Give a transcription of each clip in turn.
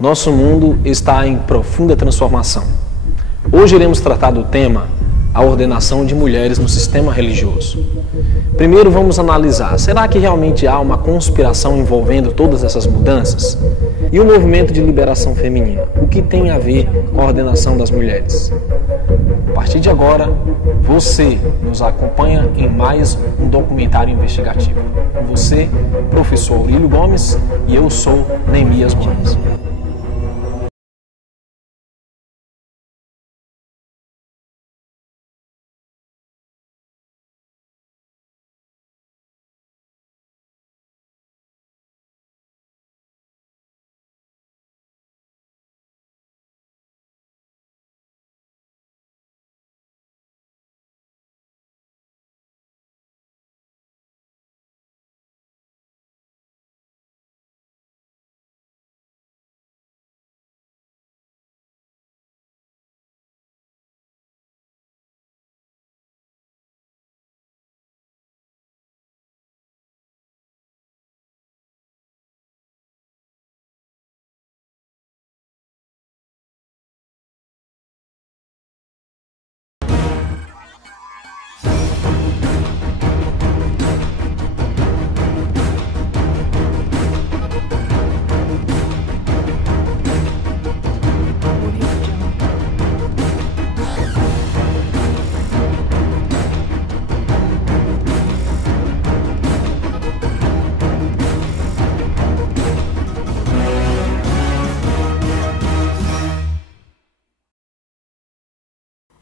Nosso mundo está em profunda transformação. Hoje iremos tratar do tema a ordenação de mulheres no sistema religioso. Primeiro vamos analisar, será que realmente há uma conspiração envolvendo todas essas mudanças? E o movimento de liberação feminina, o que tem a ver com a ordenação das mulheres? A partir de agora, você nos acompanha em mais um documentário investigativo. Você, professor Aurílio Gomes, e eu sou Neemias Gomes.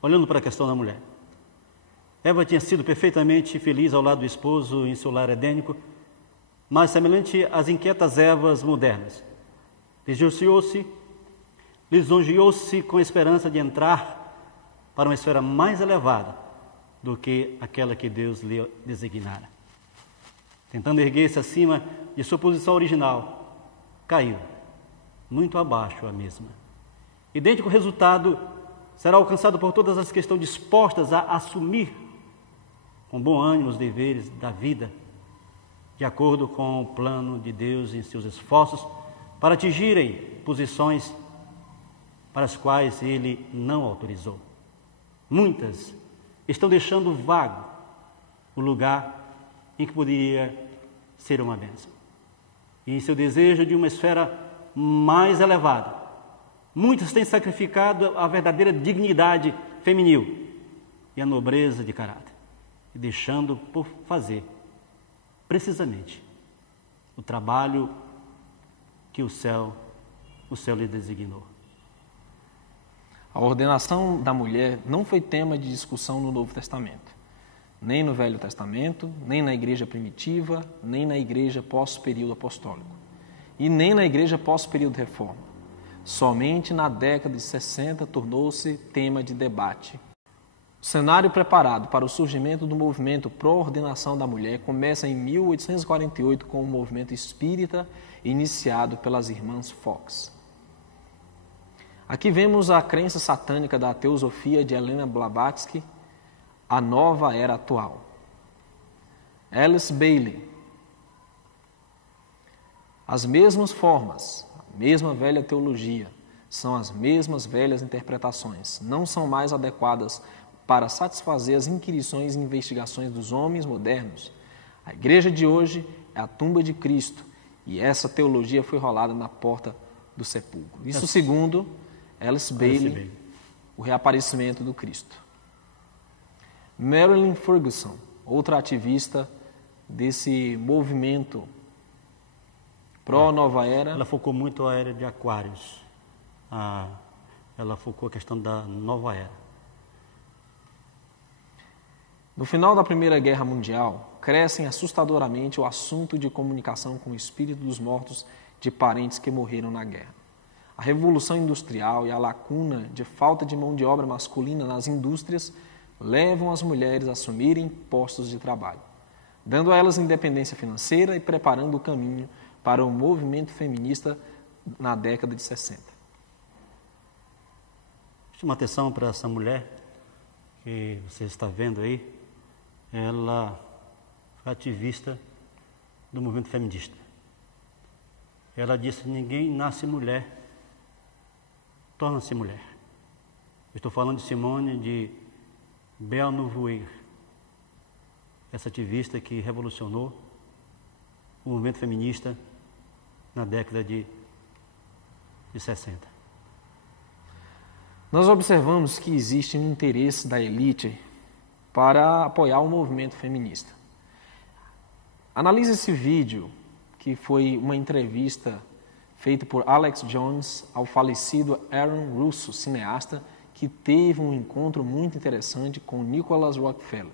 Olhando para a questão da mulher, Eva tinha sido perfeitamente feliz ao lado do esposo em seu lar edênico, mas semelhante às inquietas Evas modernas, lisonjeou-se com a esperança de entrar para uma esfera mais elevada do que aquela que Deus lhe designara. Tentando erguer-se acima de sua posição original, caiu muito abaixo a mesma. Idêntico resultado será alcançado por todas as que estão dispostas a assumir com bom ânimo os deveres da vida, de acordo com o plano de Deus em seus esforços para atingirem posições para as quais Ele não autorizou. Muitas estão deixando vago o lugar em que poderia ser uma bênção. E em seu desejo de uma esfera mais elevada, muitos têm sacrificado a verdadeira dignidade feminil e a nobreza de caráter, deixando por fazer, precisamente, o trabalho que o céu lhe designou. A ordenação da mulher não foi tema de discussão no Novo Testamento, nem no Velho Testamento, nem na igreja primitiva, nem na igreja pós-período apostólico, e nem na igreja pós-período reforma. Somente na década de 60 tornou-se tema de debate. O cenário preparado para o surgimento do movimento pró-ordenação da mulher começa em 1848 com o movimento espírita iniciado pelas irmãs Fox. Aqui vemos a crença satânica da teosofia de Helena Blavatsky, a nova era atual. Alice Bailey. As mesmas formas, a mesma velha teologia, são as mesmas velhas interpretações, não são mais adequadas para satisfazer as inquirições e investigações dos homens modernos. A igreja de hoje é a tumba de Cristo e essa teologia foi rolada na porta do sepulcro. Isso segundo Alice Bailey, o reaparecimento do Cristo. Marilyn Ferguson, outra ativista desse movimento pró-nova era. Ela focou muito a era de Aquários. Ela focou a questão da nova era. No final da Primeira Guerra Mundial, crescem assustadoramente o assunto de comunicação com o espírito dos mortos de parentes que morreram na guerra. A Revolução Industrial e a lacuna de falta de mão de obra masculina nas indústrias levam as mulheres a assumirem postos de trabalho, dando a elas independência financeira e preparando o caminho para o movimento feminista na década de 60. Chama atenção para essa mulher que você está vendo aí. Ela foi ativista do movimento feminista. Ela disse: ninguém nasce mulher torna-se mulher. Eu estou falando de Simone de Beauvoir, essa ativista que revolucionou o movimento feminista na década de 60. Nós observamos que existe um interesse da elite para apoiar o movimento feminista. Analise esse vídeo, que foi uma entrevista feita por Alex Jones ao falecido Aaron Russo, cineasta, que teve um encontro muito interessante com Nicholas Rockefeller.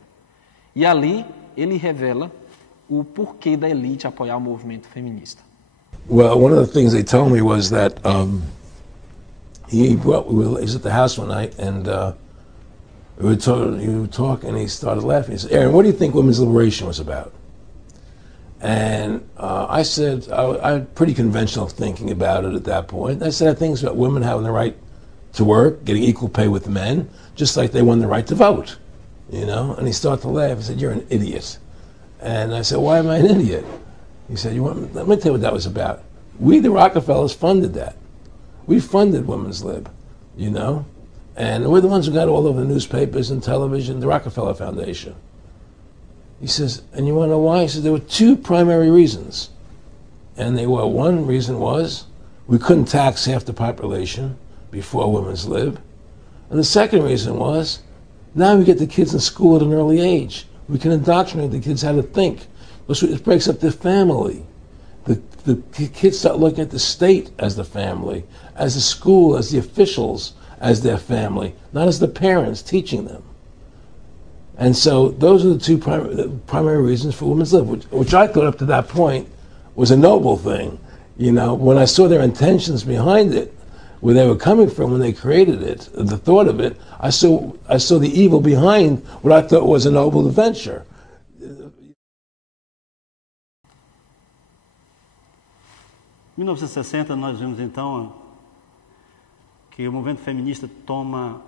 E ali ele revela o porquê da elite apoiar o movimento feminista. Well, one of the things they told me was that he was at the house one night and we were talking and he started laughing. He said, "Aaron, what do you think women's liberation was about?" And I said, I had pretty conventional thinking about it at that point. I said, I think it's about women having the right to work, getting equal pay with men, just like they won the right to vote, you know? And he started to laugh. He said, "You're an idiot." And I said, "Why am I an idiot?" He said, let me tell you what that was about. We, the Rockefellers, funded that. We funded Women's Lib, you know? And we're the ones who got all over the newspapers and television, the Rockefeller Foundation. He says, and you want to know why? He says, there were two primary reasons. And they were, one reason was we couldn't tax half the population before Women's Lib. And the second reason was, now we get the kids in school at an early age. We can indoctrinate the kids how to think. It breaks up their family. The kids start looking at the state as the family, as the school, as the officials, as their family, not as the parents teaching them. And so those are the two primary reasons for Women's Lib, which I thought up to that point was a noble thing. You know, when I saw their intentions behind it, where they were coming from when they created it, the thought of it, I saw the evil behind what I thought was a noble venture. Em 1960, nós vimos então que o movimento feminista toma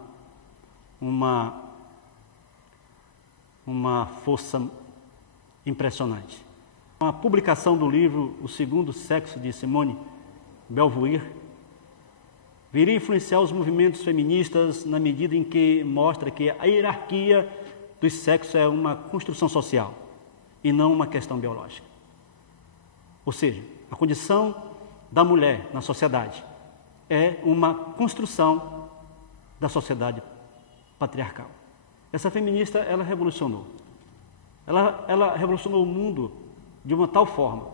uma força impressionante. A publicação do livro O Segundo Sexo, de Simone Beauvoir, viria a influenciar os movimentos feministas na medida em que mostra que a hierarquia dos sexos é uma construção social e não uma questão biológica. Ou seja, a condição da mulher na sociedade é uma construção da sociedade patriarcal. Essa feminista, ela revolucionou. Ela revolucionou o mundo de uma tal forma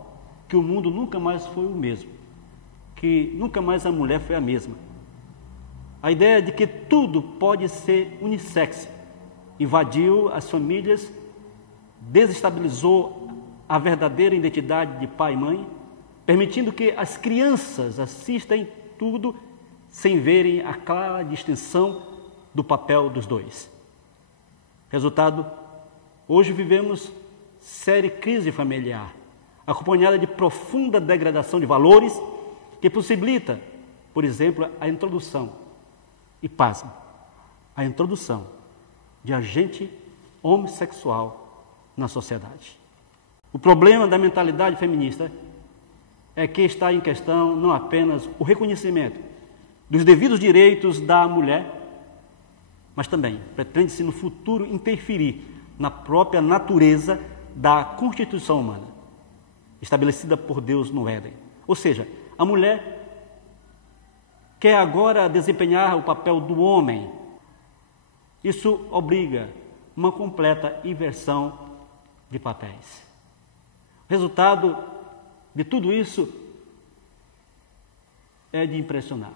que o mundo nunca mais foi o mesmo, que nunca mais a mulher foi a mesma. A ideia de que tudo pode ser unissex invadiu as famílias, desestabilizou a verdadeira identidade de pai e mãe, permitindo que as crianças assistam tudo sem verem a clara distinção do papel dos dois. Resultado, hoje vivemos séria crise familiar, acompanhada de profunda degradação de valores que possibilita, por exemplo, a introdução, e pasma, a introdução de agente homossexual na sociedade. O problema da mentalidade feminista é que está em questão não apenas o reconhecimento dos devidos direitos da mulher, mas também pretende-se no futuro interferir na própria natureza da Constituição humana, estabelecida por Deus no Éden. Ou seja, a mulher quer agora desempenhar o papel do homem. Isso obriga uma completa inversão de papéis. O resultado de tudo isso é de impressionar,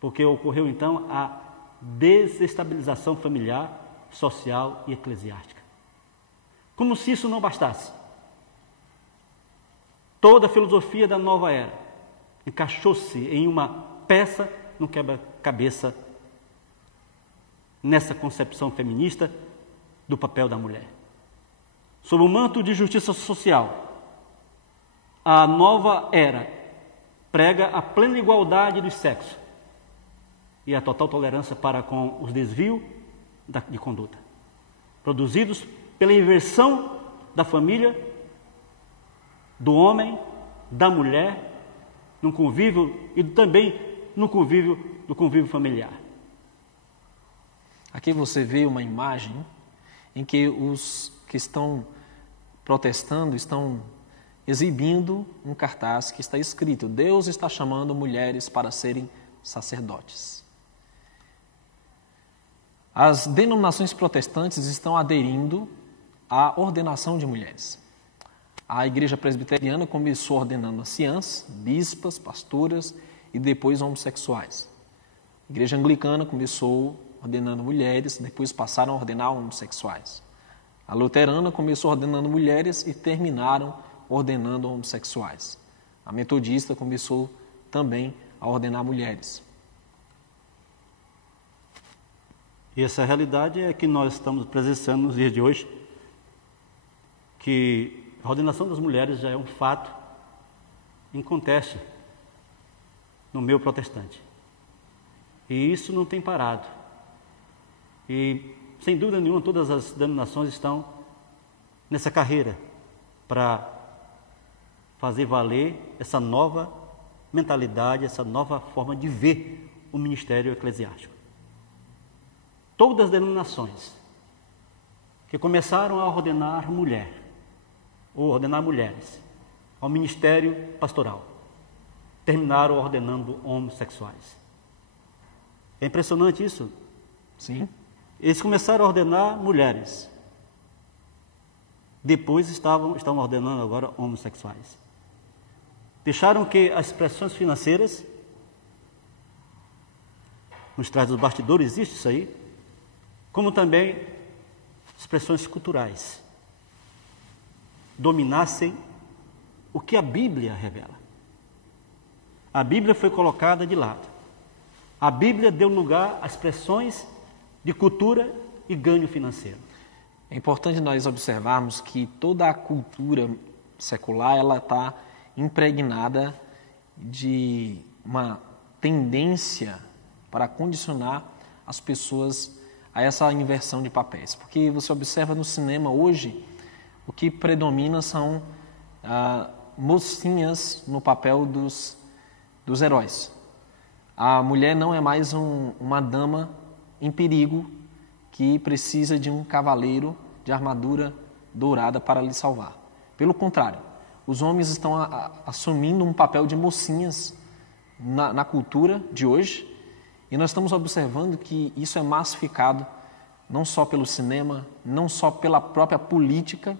porque ocorreu então a desestabilização familiar, social e eclesiástica. Como se isso não bastasse, toda a filosofia da nova era encaixou-se em uma peça no quebra-cabeça nessa concepção feminista do papel da mulher. Sob o manto de justiça social, a nova era prega a plena igualdade dos sexos e a total tolerância para com os desvios de conduta, produzidos pela inversão da família, do homem, da mulher, no convívio e também no convívio do convívio familiar. Aqui você vê uma imagem em que os que estão protestando estão exibindo um cartaz que está escrito: Deus está chamando mulheres para serem sacerdotes. As denominações protestantes estão aderindo à ordenação de mulheres. A igreja presbiteriana começou ordenando anciãs, bispas, pastoras e depois homossexuais. A igreja anglicana começou ordenando mulheres, depois passaram a ordenar homossexuais. A luterana começou ordenando mulheres e terminaram ordenando homossexuais. A metodista começou também a ordenar mulheres. E essa realidade é que nós estamos presenciando nos dias de hoje, que a ordenação das mulheres já é um fato inconteste no meio protestante. E isso não tem parado. E, sem dúvida nenhuma, todas as denominações estão nessa carreira para fazer valer essa nova mentalidade, essa nova forma de ver o ministério eclesiástico. Todas as denominações que começaram a ordenar mulher, ou ordenar mulheres, ao ministério pastoral, terminaram ordenando homossexuais. É impressionante isso? Sim. Eles começaram a ordenar mulheres, depois estão ordenando agora homossexuais. Deixaram que as pressões financeiras, nos traz dos bastidores, existe isso aí, como também as pressões culturais, dominassem o que a Bíblia revela. A Bíblia foi colocada de lado. A Bíblia deu lugar às pressões de cultura e ganho financeiro. É importante nós observarmos que toda a cultura secular ela está impregnada de uma tendência para condicionar as pessoas a essa inversão de papéis. Porque você observa no cinema hoje, o que predomina são mocinhas no papel dos heróis. A mulher não é mais uma dama em perigo que precisa de um cavaleiro de armadura dourada para lhe salvar. Pelo contrário, os homens estão assumindo um papel de mocinhas na cultura de hoje, e nós estamos observando que isso é massificado não só pelo cinema, não só pela própria política,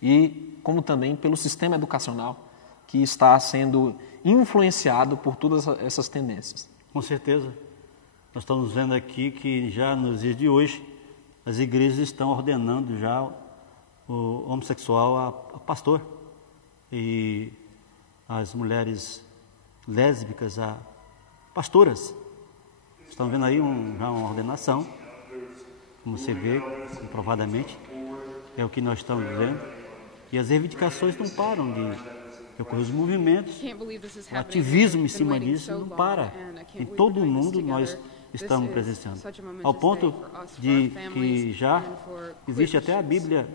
e como também pelo sistema educacional que está sendo influenciado por todas essas tendências. Com certeza. Nós estamos vendo aqui que já nos dias de hoje as igrejas estão ordenando já o homossexual a pastor e as mulheres lésbicas a pastoras. Estão vendo aí já uma ordenação, como você vê, comprovadamente, é o que nós estamos vendo. E as reivindicações não param de ocorrer, os movimentos, o ativismo em cima disso não para. Em todo o mundo nós estamos presenciando, ao ponto de que já existe até a Bíblia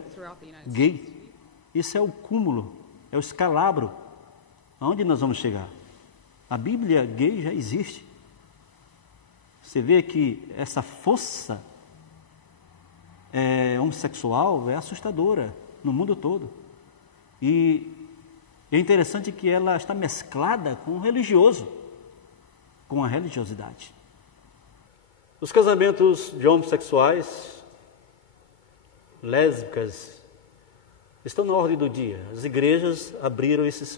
gay. Isso é o cúmulo, é o escalabro. Aonde nós vamos chegar? A Bíblia gay já existe. Você vê que essa força homossexual é assustadora no mundo todo. E é interessante que ela está mesclada com o religioso, com a religiosidade. Os casamentos de homossexuais, lésbicas, estão na ordem do dia. As igrejas abriram esse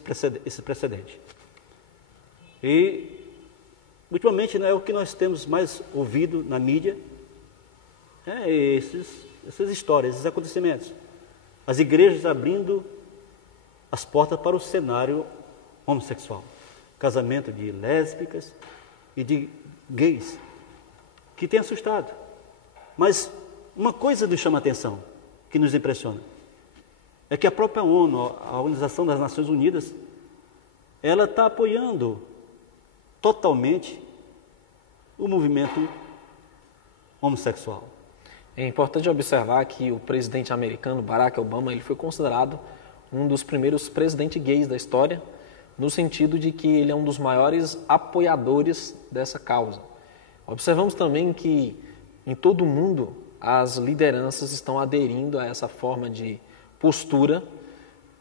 precedente. E, ultimamente, é o que nós temos mais ouvido na mídia, essas histórias, esses acontecimentos. As igrejas abrindo as portas para o cenário homossexual. Casamento de lésbicas e de gays, que tem assustado. Mas uma coisa nos chama a atenção, que nos impressiona, é que a própria ONU, a Organização das Nações Unidas, ela está apoiando totalmente o movimento homossexual. É importante observar que o presidente americano, Barack Obama, ele foi considerado um dos primeiros presidentes gays da história, no sentido de que ele é um dos maiores apoiadores dessa causa. Observamos também que em todo o mundo as lideranças estão aderindo a essa forma de postura,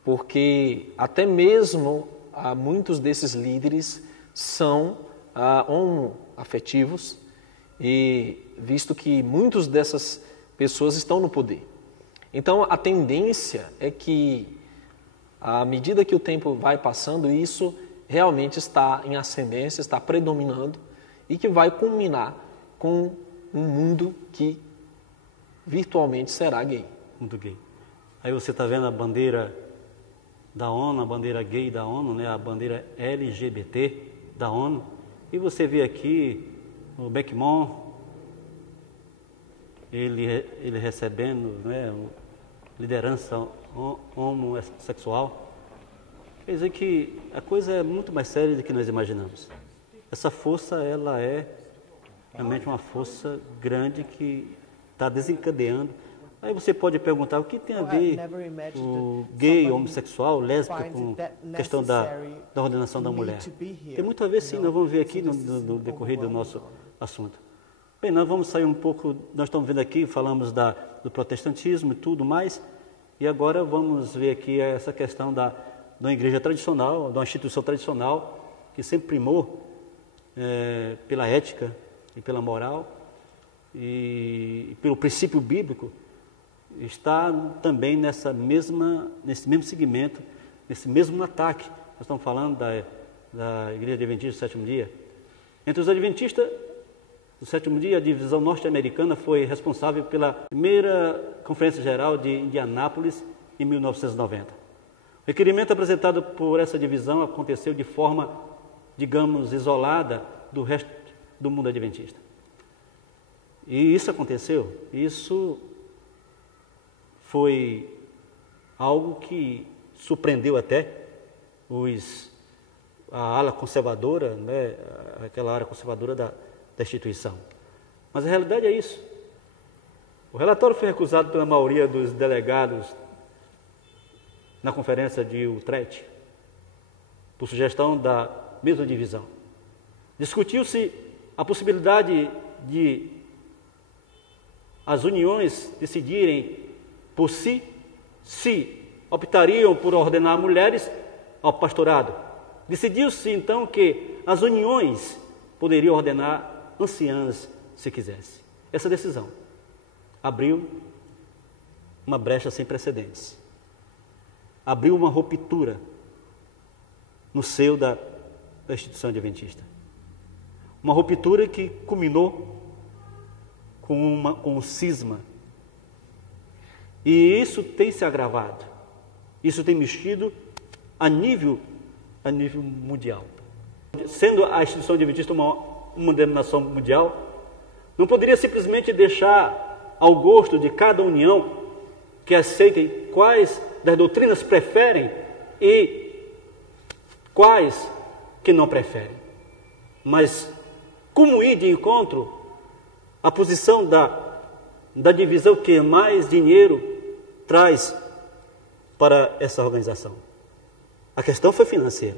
porque até mesmo muitos desses líderes são homoafetivos, e visto que muitas dessas pessoas estão no poder. Então, a tendência é que, à medida que o tempo vai passando, isso realmente está em ascendência, está predominando, e que vai culminar com um mundo que virtualmente será gay. Mundo gay. Aí você está vendo a bandeira da ONU, a bandeira gay da ONU, né? A bandeira LGBT da ONU, e você vê aqui o Beckman, ele recebendo, né, liderança homossexual. Quer dizer que a coisa é muito mais séria do que nós imaginamos. Essa força, ela é realmente uma força grande que está desencadeando. Aí você pode perguntar, o que tem a ver o gay, homossexual, lésbica com a questão da ordenação da mulher? Tem muito a ver, sim, nós vamos ver aqui no decorrer do nosso assunto. Bem, nós vamos sair um pouco, nós estamos vendo aqui, falamos do protestantismo e tudo mais, e agora vamos ver aqui essa questão da igreja tradicional, de uma instituição tradicional, que sempre primou pela ética e pela moral e pelo princípio bíblico, está também nesse mesmo segmento, nesse mesmo ataque. Nós estamos falando da Igreja Adventista do Sétimo Dia. Entre os Adventistas do Sétimo Dia, a divisão norte-americana foi responsável pela primeira Conferência Geral de Indianápolis em 1990. O requerimento apresentado por essa divisão aconteceu de forma, digamos, isolada do resto do mundo adventista. E isso aconteceu, isso foi algo que surpreendeu até a ala conservadora, né, aquela área conservadora da instituição. Mas a realidade é isso. O relatório foi recusado pela maioria dos delegados na conferência de Utrecht, por sugestão da mesma divisão. Discutiu-se a possibilidade de as uniões decidirem por si, se optariam por ordenar mulheres ao pastorado. Decidiu-se então que as uniões poderiam ordenar anciãs se quisesse. Essa decisão abriu uma brecha sem precedentes. Abriu uma ruptura no seio da instituição adventista. Uma ruptura que culminou com um cisma. E isso tem se agravado. Isso tem mexido a nível mundial. Sendo a instituição adventista uma denominação mundial, não poderia simplesmente deixar ao gosto de cada união que aceitem quais das doutrinas preferem e quais que não preferem. Mas como ir de encontro à posição da divisão que mais dinheiro traz para essa organização? A questão foi financeira.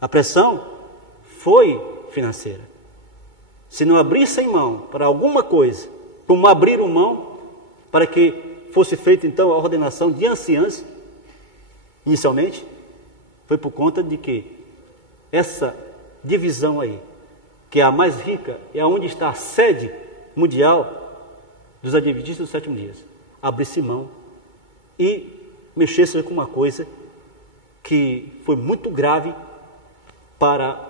A pressão foi financeira. Se não abrissem mão para alguma coisa, como abriram mão para que fosse feita então a ordenação de anciãs, inicialmente, foi por conta de que essa divisão aí, que é a mais rica, é onde está a sede mundial dos adventistas do sétimo dia, abrisse mão e mexesse com uma coisa que foi muito grave para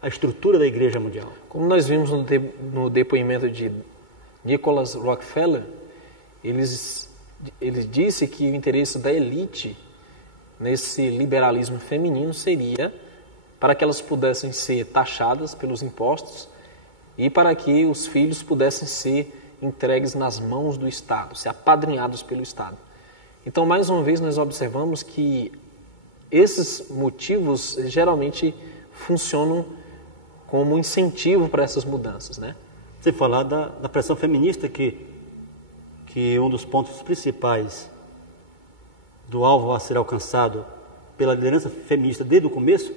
a estrutura da igreja mundial. Como nós vimos no depoimento de Nicholas Rockefeller, ele disse que o interesse da elite nesse liberalismo feminino seria para que elas pudessem ser taxadas pelos impostos e para que os filhos pudessem ser entregues nas mãos do Estado, ser apadrinhados pelo Estado. Então, mais uma vez, nós observamos que esses motivos geralmente funcionam como incentivo para essas mudanças, né? Sem falar da pressão feminista, que um dos pontos principais do alvo a ser alcançado pela liderança feminista desde o começo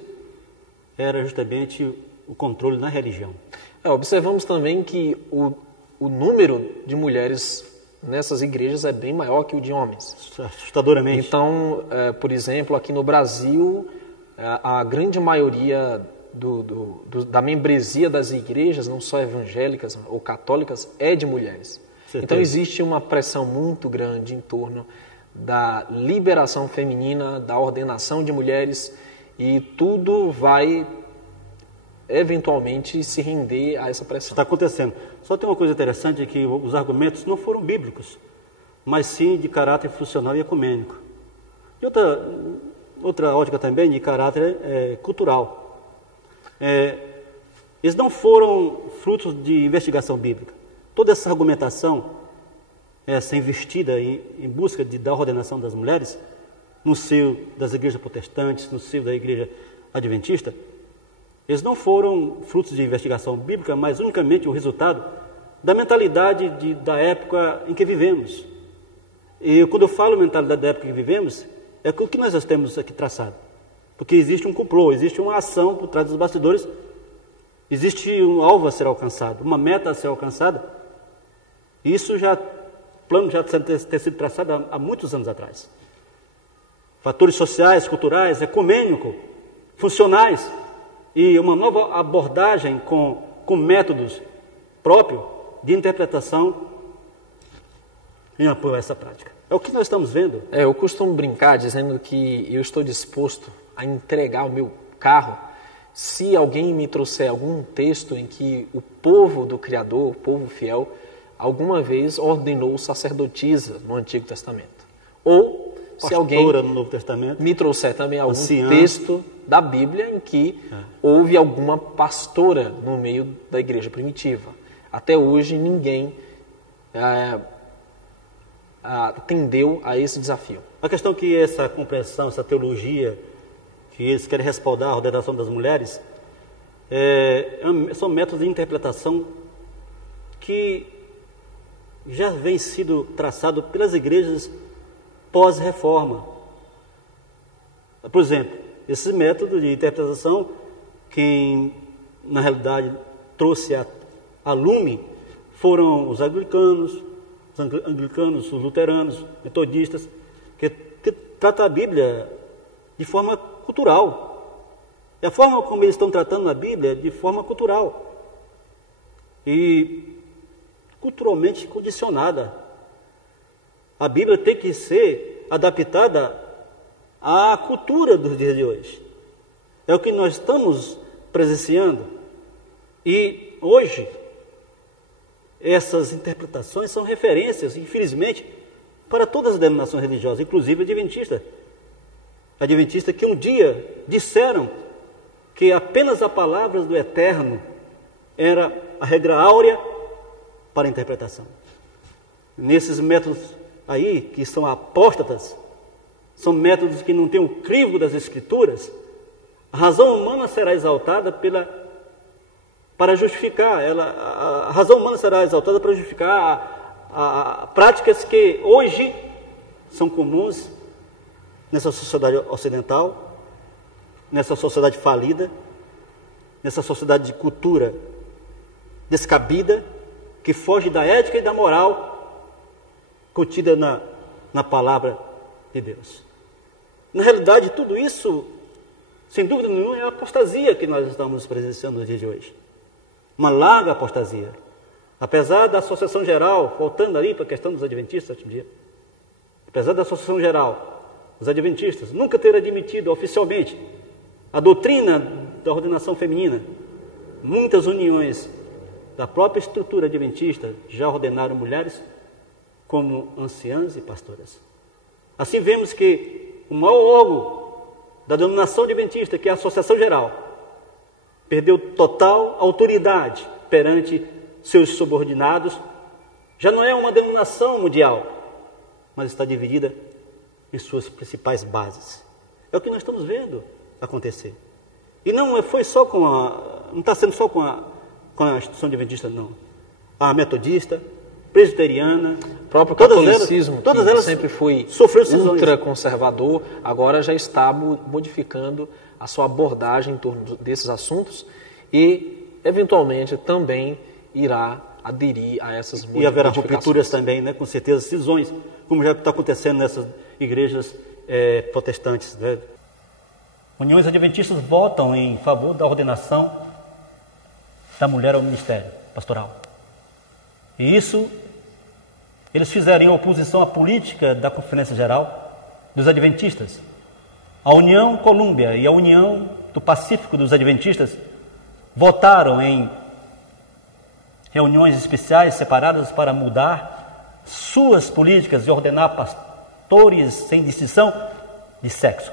era justamente o controle na religião. Observamos também que o número de mulheres nessas igrejas é bem maior que o de homens. Assustadoramente. Então, por exemplo, aqui no Brasil, a grande maioria da membresia das igrejas, não só evangélicas ou católicas, é de mulheres. Certeza. Então existe uma pressão muito grande em torno da liberação feminina, da ordenação de mulheres, e tudo vai eventualmente se render a essa pressão. Está acontecendo. Só tem uma coisa interessante, é que os argumentos não foram bíblicos, mas sim de caráter funcional e ecumênico. E outra ótica também de caráter cultural. Eles não foram frutos de investigação bíblica. Toda essa argumentação, essa investida em busca da ordenação das mulheres, no seio das igrejas protestantes, no seio da igreja adventista, eles não foram frutos de investigação bíblica, mas unicamente o resultado da mentalidade da época em que vivemos. E quando eu falo mentalidade da época em que vivemos, é o que nós já temos aqui traçado. Porque existe um complô, existe uma ação por trás dos bastidores, existe um alvo a ser alcançado, uma meta a ser alcançada. Isso o plano já ter sido traçado há muitos anos atrás. Fatores sociais, culturais, ecumênicos, funcionais, e uma nova abordagem com métodos próprios de interpretação em apoio a essa prática. É o que nós estamos vendo. Eu costumo brincar dizendo que eu estou disposto a entregar o meu carro se alguém me trouxer algum texto em que o povo do Criador, o povo fiel, alguma vez ordenou sacerdotisa no Antigo Testamento. Ou se alguém no Novo Testamento me trouxer também algum texto da Bíblia em que houve alguma pastora no meio da igreja primitiva. Até hoje ninguém atendeu a esse desafio. A questão que essa compreensão, essa teologia, que eles querem respaldar a ordenação das mulheres, são métodos de interpretação que já vem sido traçado pelas igrejas pós-reforma. Por exemplo, esse método de interpretação, quem na realidade trouxe a lume foram os anglicanos, os luteranos, metodistas, que tratam a Bíblia de forma cultural. É a forma como eles estão tratando a Bíblia de forma cultural e culturalmente condicionada. A Bíblia tem que ser adaptada à cultura dos dias de hoje. É o que nós estamos presenciando. E hoje, essas interpretações são referências, infelizmente, para todas as denominações religiosas, inclusive a adventista. Adventista que um dia disseram que apenas a palavra do Eterno era a regra áurea para a interpretação. Nesses métodos aí, que são apóstatas, são métodos que não têm o crivo das Escrituras, a razão humana será exaltada para justificar, a razão humana será exaltada para justificar práticas que hoje são comuns nessa sociedade ocidental, nessa sociedade falida, nessa sociedade de cultura descabida, que foge da ética e da moral contida na palavra de Deus. Na realidade, tudo isso, sem dúvida nenhuma, é a apostasia que nós estamos presenciando no dia de hoje. Uma larga apostasia. Apesar da Associação Geral, voltando ali para a questão dos adventistas, apesar da Associação Geral, os adventistas nunca ter admitido oficialmente a doutrina da ordenação feminina, muitas uniões da própria estrutura adventista já ordenaram mulheres como anciãs e pastoras. Assim vemos que o maior órgão da denominação adventista, que é a Associação Geral, perdeu total autoridade perante seus subordinados. Já não é uma denominação mundial, mas está dividida em suas principais bases. É o que nós estamos vendo acontecer. E não está sendo só com a instituição adventista, não. A metodista, presbiteriana. O próprio todas catolicismo, todas que elas sempre foi sofreu cisões. ultraconservador, agora já está modificando a sua abordagem em torno desses assuntos e, eventualmente, também irá aderir a essas modificações. E haverá rupturas também, né? Com certeza, cisões, como já está acontecendo nessas igrejas protestantes. Né? Uniões adventistas votam em favor da ordenação da mulher ao ministério pastoral. E isso eles fizeram em oposição à política da Conferência Geral dos Adventistas. A União Colúmbia e a União do Pacífico dos Adventistas votaram em reuniões especiais separadas para mudar suas políticas e ordenar pastores sem distinção de sexo.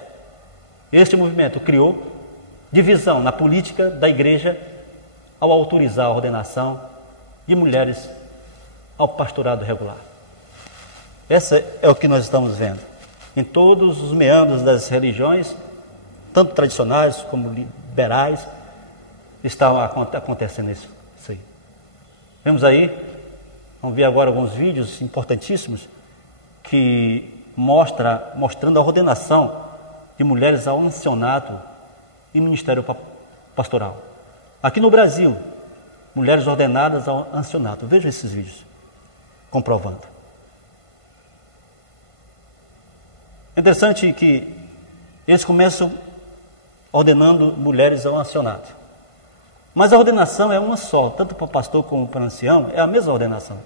Este movimento criou divisão na política da igreja ao autorizar a ordenação de mulheres ao pastorado regular. Essa é o que nós estamos vendo. Em todos os meandros das religiões, tanto tradicionais como liberais, está acontecendo isso aí. Vemos aí, vamos ver agora alguns vídeos importantíssimos que mostrando a ordenação de mulheres ao ancianato e ministério pastoral. Aqui no Brasil, mulheres ordenadas ao ancianato. Vejam esses vídeos, comprovando. É interessante que eles começam ordenando mulheres ao ancianato. Mas a ordenação é uma só, tanto para o pastor como para o ancião, é a mesma ordenação.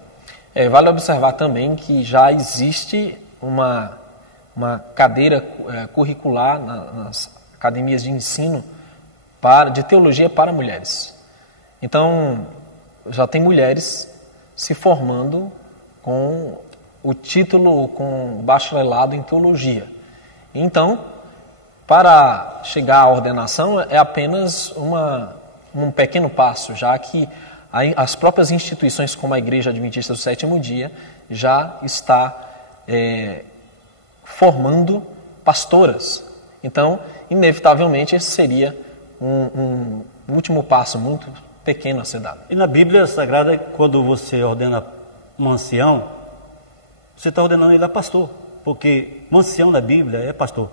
Vale observar também que já existe uma cadeira curricular nas academias de ensino de teologia para mulheres. Então, já tem mulheres se formando com o título, com bacharelado em teologia. Então, para chegar à ordenação é apenas um pequeno passo, já que as próprias instituições como a Igreja Adventista do Sétimo Dia já está formando pastoras. Então, inevitavelmente, esse seria um último passo muito pequeno a ser dado. E na Bíblia Sagrada, quando você ordena um ancião, você está ordenando ele a pastor, porque o ancião na Bíblia é pastor.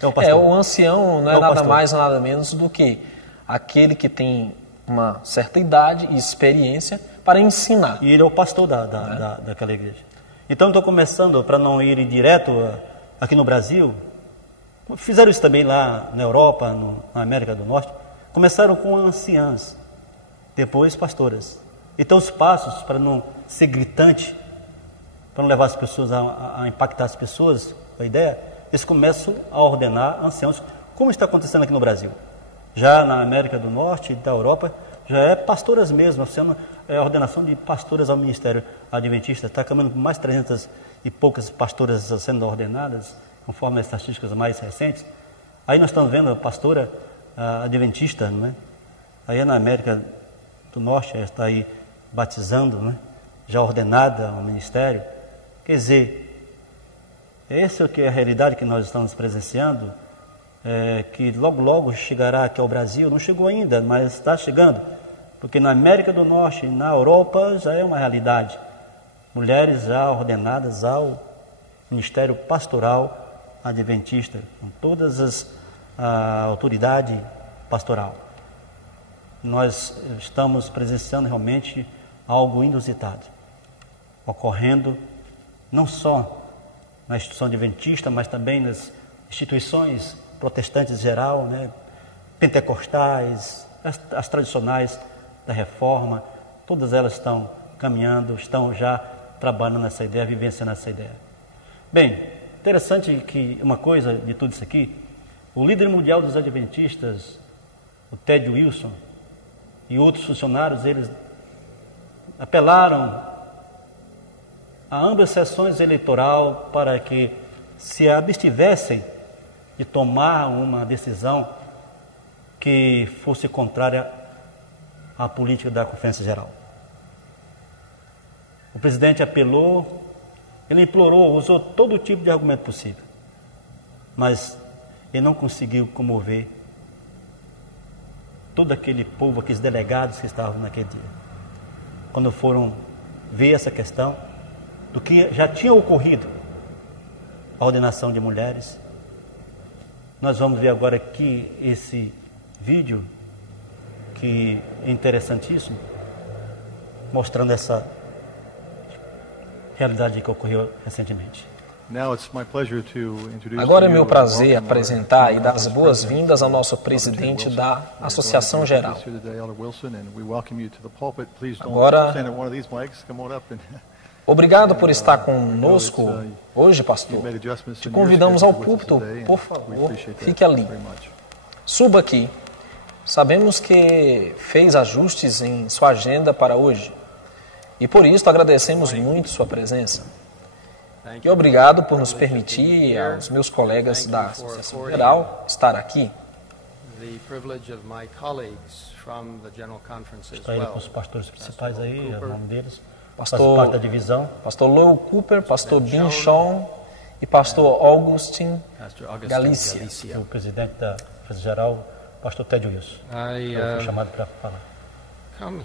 É o pastor. O ancião não é nada mais, nada menos do que aquele que tem uma certa idade e experiência para ensinar. E ele é o pastor daquela igreja. Então, estou começando, para não ir direto aqui no Brasil, fizeram isso também lá na Europa, na América do Norte, começaram com anciãs, depois pastoras. Então, os passos, para não ser gritante, para não levar as pessoas a impactar as pessoas com a ideia, eles começam a ordenar anciãos, como está acontecendo aqui no Brasil. Já na América do Norte e da Europa, já é pastoras mesmo, a ordenação de pastoras ao ministério adventista. Está caminhando por mais 300 e poucas pastoras sendo ordenadas, conforme as estatísticas mais recentes. Aí nós estamos vendo a pastora adventista, não é? Aí na América do Norte, ela está aí batizando, né? Já ordenada ao ministério. Quer dizer, essa é o que é a realidade que nós estamos presenciando, que logo logo chegará aqui ao Brasil. Não chegou ainda, mas está chegando, porque na América do Norte e na Europa já é uma realidade. Mulheres já ordenadas ao ministério pastoral adventista, com todas a autoridade pastoral. Nós estamos presenciando realmente algo inusitado, ocorrendo não só na instituição adventista, mas também nas instituições protestantes em geral, né? Pentecostais, as tradicionais da Reforma, todas elas estão caminhando, estão já trabalhando nessa ideia, vivenciando essa ideia. Bem, interessante que uma coisa de tudo isso aqui, o líder mundial dos adventistas, o Ted Wilson, e outros funcionários, eles apelaram a ambas sessões eleitorais para que se abstivessem de tomar uma decisão que fosse contrária à política da Conferência Geral. O presidente apelou, ele implorou, usou todo tipo de argumento possível, mas ele não conseguiu comover todo aquele povo, aqueles delegados que estavam naquele dia, quando foram ver essa questão do que já tinha ocorrido, a ordenação de mulheres. Nós vamos ver agora aqui esse vídeo que é interessantíssimo, mostrando essa realidade que ocorreu recentemente. Agora é meu prazer apresentar e dar as boas-vindas ao nosso presidente da Associação Geral. Agora, obrigado por estar conosco hoje, pastor. Te convidamos ao púlpito, por favor, fique ali. Suba aqui. Sabemos que fez ajustes em sua agenda para hoje e por isso agradecemos muito sua presença. E obrigado por nos permitir, aos meus colegas da Associação Geral, estar aqui. Está aí com os pastores principais aí, o nome deles. Pastor, parte da divisão. Pastor Lowell Cooper, Pastor Bin Shawn e Pastor Augustin Galícia. O presidente da Associação Geral, Pastor Ted Wilson. Foi chamado para falar.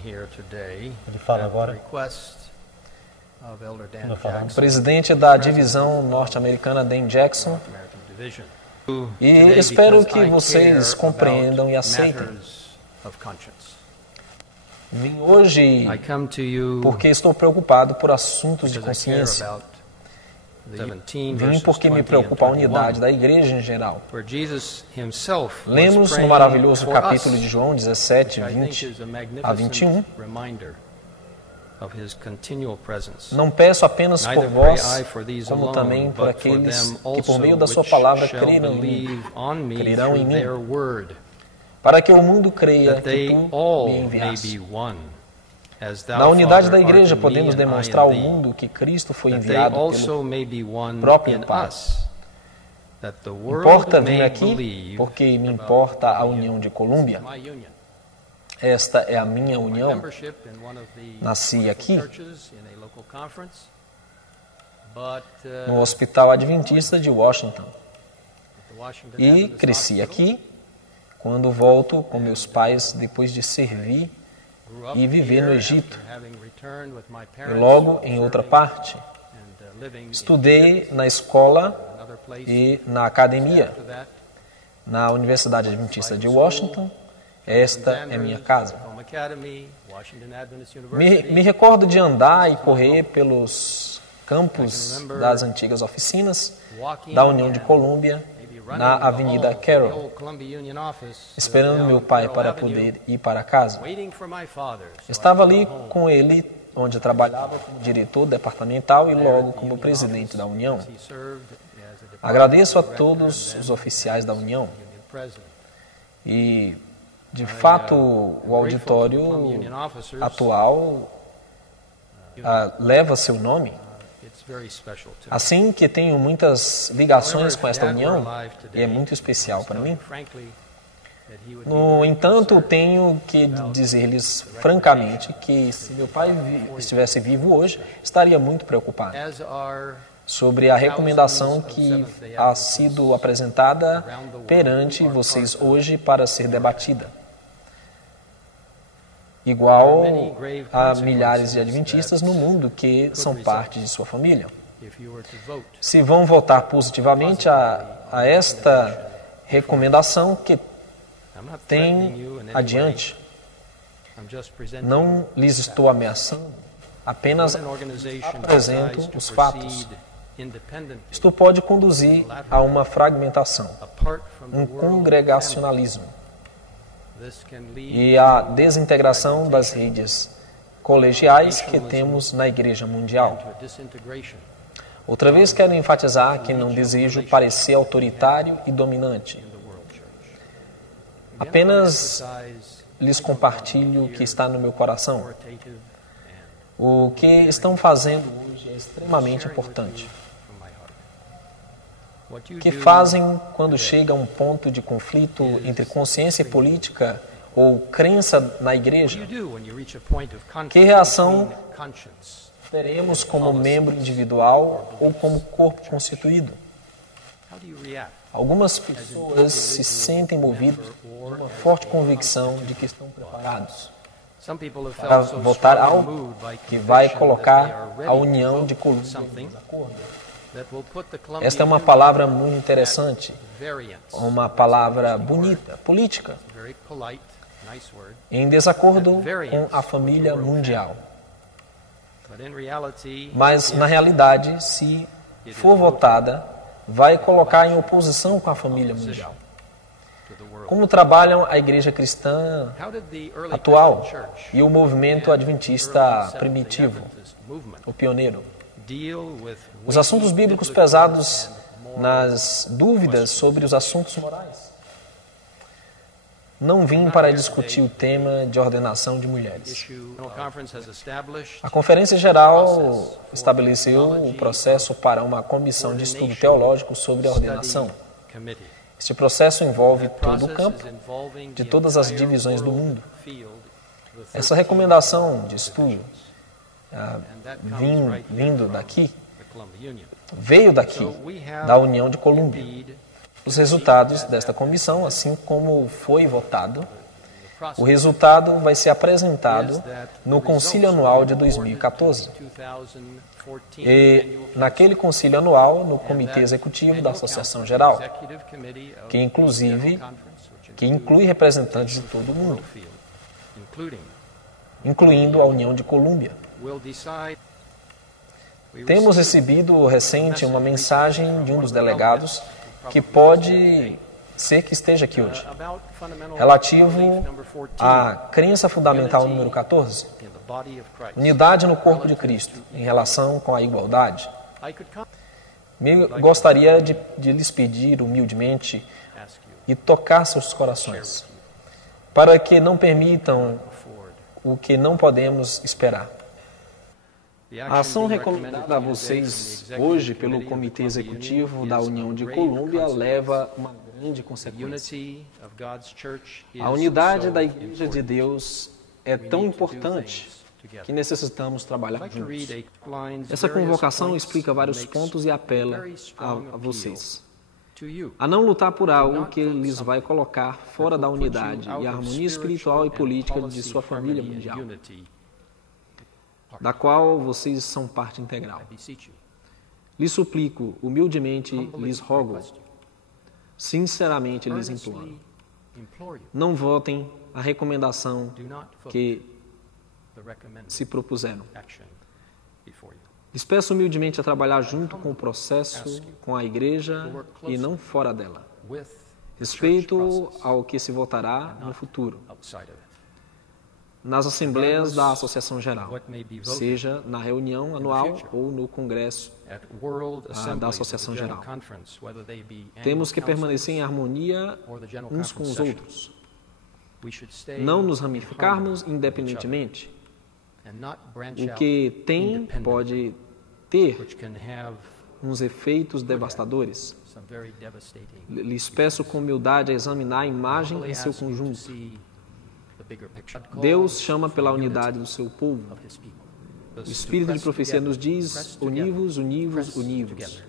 Ele fala agora. O presidente da divisão norte-americana, Dan Jackson. E espero que vocês compreendam e aceitem. Vim hoje porque estou preocupado por assuntos de consciência. Vim porque me preocupa a unidade da igreja em geral. Lemos no maravilhoso capítulo de João 17, 20 a 21. Não peço apenas por vós, como também por aqueles que por meio da sua palavra crerão em mim, para que o mundo creia que tu me enviaste. Na unidade da igreja podemos demonstrar ao mundo que Cristo foi enviado pelo próprio Pai. Importa vir aqui porque me importa a união de Colômbia. Esta é a minha união. Nasci aqui, no Hospital Adventista de Washington. E cresci aqui. Quando volto com meus pais depois de servir e viver no Egito, e logo em outra parte. Estudei na escola e na academia, na Universidade Adventista de Washington. Esta é minha casa. Me recordo de andar e correr pelos campos das antigas oficinas da União de Colômbia, na Avenida Carroll, esperando meu pai para poder ir para casa. Estava ali com ele, onde trabalhava como diretor departamental e logo como presidente da União. Agradeço a todos os oficiais da União. E, de fato, o auditório atual leva seu nome. Assim que tenho muitas ligações com esta união, e é muito especial para mim. No entanto, tenho que dizer-lhes francamente que se meu pai estivesse vivo hoje, estaria muito preocupado sobre a recomendação que ha sido apresentada perante vocês hoje para ser debatida. Igual a milhares de adventistas no mundo que são parte de sua família. Se vão votar positivamente a esta recomendação que tem adiante, não lhes estou ameaçando, apenas apresento os fatos. Isto pode conduzir a uma fragmentação, um congregacionalismo e a desintegração das redes colegiais que temos na Igreja Mundial. Outra vez quero enfatizar que não desejo parecer autoritário e dominante. Apenas lhes compartilho o que está no meu coração. O que estão fazendo hoje é extremamente importante. O que fazem quando chega a um ponto de conflito entre consciência política ou crença na igreja? Que reação teremos como membro individual ou como corpo constituído? Algumas pessoas se sentem movidas por uma forte convicção de que estão preparados. para votar algo que vai colocar a união de Colômbia em desacordo. Esta é uma palavra muito interessante, uma palavra bonita, política, em desacordo com a família mundial. Mas, na realidade, se for votada, vai colocar em oposição com a família mundial. Como trabalham a igreja cristã atual e o movimento adventista primitivo, o pioneiro? Os assuntos bíblicos pesados nas dúvidas sobre os assuntos morais. Não vim para discutir o tema de ordenação de mulheres. A Conferência Geral estabeleceu o processo para uma comissão de estudo teológico sobre a ordenação. Este processo envolve todo o campo, de todas as divisões do mundo. Essa recomendação de estudo, vindo daqui, veio daqui, da União de Colômbia. Os resultados desta comissão, assim como foi votado, o resultado vai ser apresentado no Concílio Anual de 2014. E naquele Concílio Anual, no Comitê Executivo da Associação Geral, que inclui representantes de todo o mundo, incluindo a União de Colômbia. Temos recebido recente uma mensagem de um dos delegados que pode ser que esteja aqui hoje, relativo à crença fundamental número 14, unidade no corpo de Cristo, em relação com a igualdade. Gostaria de lhes pedir humildemente e tocar seus corações, para que não permitam o que não podemos esperar. A ação recomendada a vocês hoje pelo Comitê Executivo da União de Colômbia leva uma grande consequência. A unidade da Igreja de Deus é tão importante que necessitamos trabalhar juntos. Essa convocação explica vários pontos e apela a vocês a não lutar por algo que lhes vai colocar fora da unidade e a harmonia espiritual e política de sua família mundial, da qual vocês são parte integral. Lhes suplico, humildemente lhes rogo, sinceramente lhes imploro, não votem a recomendação que se propuseram. Lhes peço humildemente a trabalhar junto com o processo, com a igreja e não fora dela. Respeito ao que se votará no futuro, nas assembleias da Associação Geral, seja na reunião anual ou no congresso da Associação Geral. Temos que permanecer em harmonia uns com os outros, não nos ramificarmos independentemente. O que tem pode ter uns efeitos devastadores. Lhes peço com humildade a examinar a imagem em seu conjunto. Deus chama pela unidade do seu povo. O Espírito de profecia nos diz: univos, univos, univos.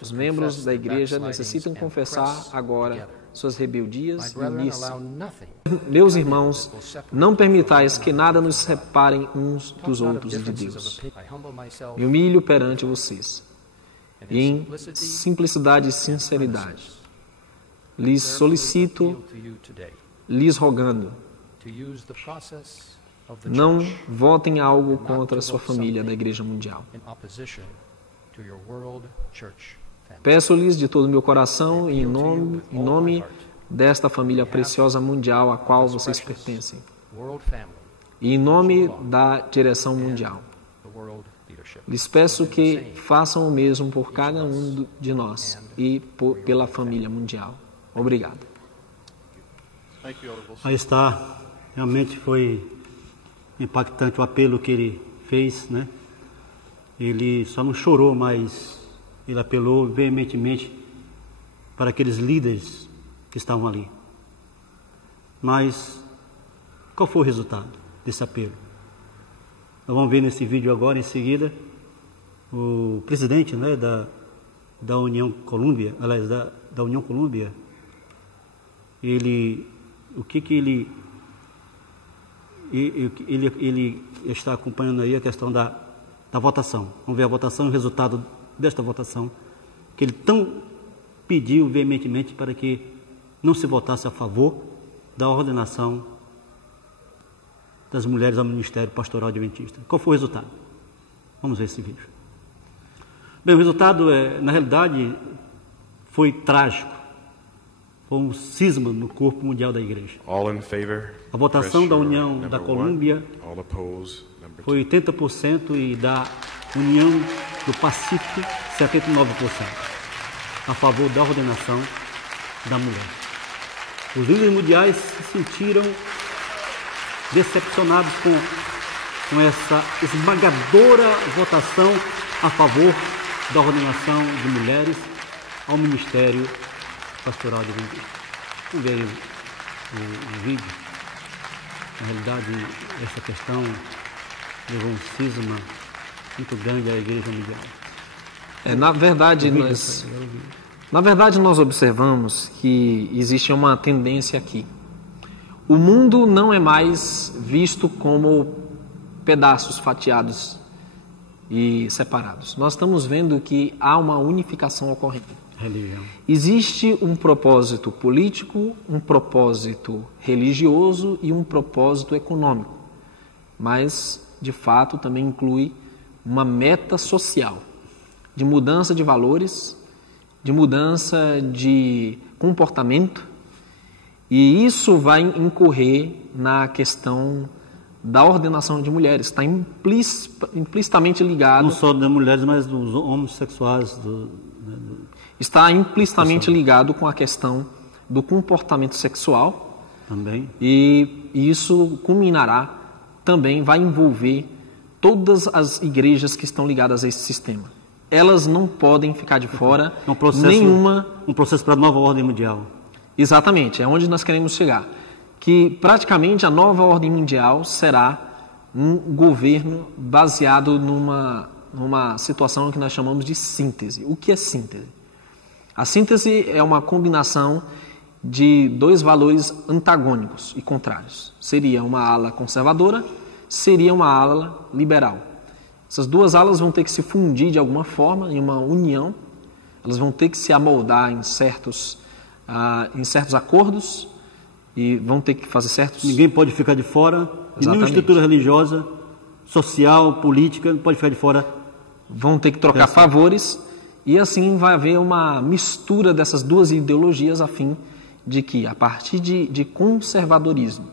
Os membros da igreja necessitam confessar agora suas rebeldias e unir-se. Meus irmãos, não permitais que nada nos separem uns dos outros e de Deus. Me humilho perante vocês, e em simplicidade e sinceridade, lhes solicito, lhes rogando, não votem algo contra a sua família da Igreja Mundial. Peço-lhes de todo o meu coração e em nome desta família preciosa mundial a qual vocês pertencem, e em nome da direção mundial, lhes peço que façam o mesmo por cada um de nós e pela família mundial. Obrigado. Aí está. Realmente foi impactante o apelo que ele fez, né? Ele só não chorou, mas ele apelou veementemente para aqueles líderes que estavam ali. Mas qual foi o resultado desse apelo? Nós vamos ver nesse vídeo agora, em seguida, o presidente, né, da União Colômbia, aliás, da União Colômbia, o que ele ele está acompanhando aí a questão da votação. Vamos ver a votação e o resultado desta votação, que ele tão pediu veementemente para que não se votasse a favor da ordenação das mulheres ao Ministério Pastoral Adventista. Qual foi o resultado? Vamos ver esse vídeo. Bem, o resultado, na realidade, foi trágico. Foi um cisma no corpo mundial da igreja. All in favor. A votação da União Number da one. Colômbia All opposed. Number foi 80% e da União do Pacífico 79% a favor da ordenação da mulher. Os líderes mundiais se sentiram decepcionados com essa esmagadora votação a favor da ordenação de mulheres ao Ministério Pastoral Adventista. Vamos ver aí o vídeo. Na realidade, essa questão levou um cisma muito grande à Igreja Mundial. Na verdade, nós observamos que existe uma tendência aqui. O mundo não é mais visto como pedaços fatiados e separados. Nós estamos vendo que há uma unificação ocorrendo. Religião. Existe um propósito político, um propósito religioso e um propósito econômico, mas, de fato, também inclui uma meta social, de mudança de valores, de mudança de comportamento, e isso vai incorrer na questão da ordenação de mulheres. Está implicitamente ligado... Não só das mulheres, mas dos homossexuais. Está implicitamente ligado com a questão do comportamento sexual. Também. E isso culminará, também vai envolver todas as igrejas que estão ligadas a esse sistema. Elas não podem ficar de fora nenhuma... Um processo para a nova ordem mundial. Exatamente, é onde nós queremos chegar. Que praticamente a nova ordem mundial será um governo baseado numa situação que nós chamamos de síntese. O que é síntese? A síntese é uma combinação de dois valores antagônicos e contrários. Seria uma ala conservadora, seria uma ala liberal. Essas duas alas vão ter que se fundir de alguma forma em uma união, elas vão ter que se amoldar em certos acordos e vão ter que fazer certos... Ninguém pode ficar de fora, de nenhuma estrutura religiosa, social, política, não pode ficar de fora. Vão ter que trocar favores e assim vai haver uma mistura dessas duas ideologias a fim de que, a partir de conservadorismo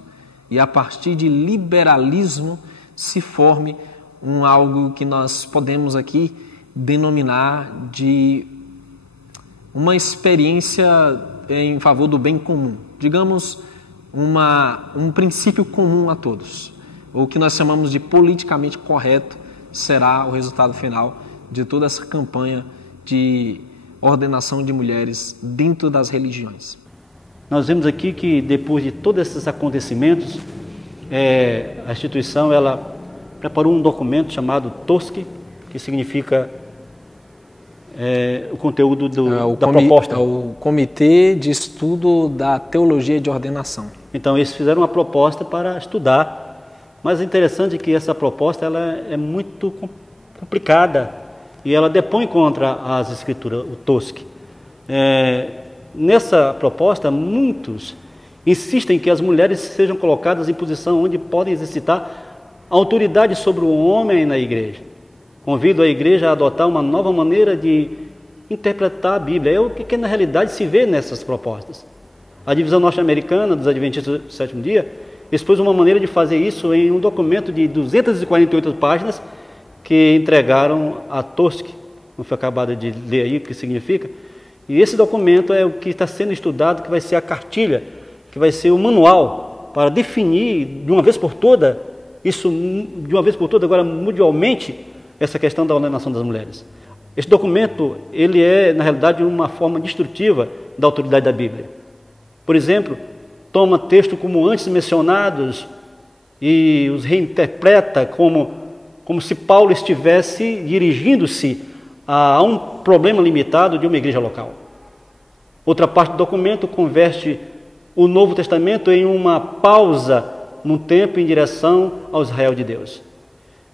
e a partir de liberalismo, se forme algo que nós podemos aqui denominar de uma experiência em favor do bem comum. Digamos, um princípio comum a todos. O que nós chamamos de politicamente correto será o resultado final de toda essa campanha de ordenação de mulheres dentro das religiões. Nós vemos aqui que depois de todos esses acontecimentos, a instituição ela preparou um documento chamado TOSC, que significa o conteúdo da proposta. É o Comitê de Estudo da Teologia de Ordenação. Então, eles fizeram uma proposta para estudar, mas é interessante que essa proposta ela é muito complicada e ela depõe contra as escrituras, o TOSC. Nessa proposta, muitos insistem que as mulheres sejam colocadas em posição onde podem exercitar autoridade sobre o homem na igreja. Convido a igreja a adotar uma nova maneira de interpretar a Bíblia. É o que na realidade se vê nessas propostas. A divisão norte-americana dos Adventistas do Sétimo Dia expôs uma maneira de fazer isso em um documento de 248 páginas que entregaram a TOSC, não foi acabado de ler aí o que significa. E esse documento é o que está sendo estudado, que vai ser a cartilha, que vai ser o manual para definir de uma vez por toda, agora mundialmente, essa questão da ordenação das mulheres. Esse documento, ele é, na realidade, uma forma destrutiva da autoridade da Bíblia. Por exemplo, toma textos como antes mencionados e os reinterpreta como se Paulo estivesse dirigindo-se a um problema limitado de uma igreja local. Outra parte do documento converte o Novo Testamento em uma pausa num tempo em direção ao Israel de Deus.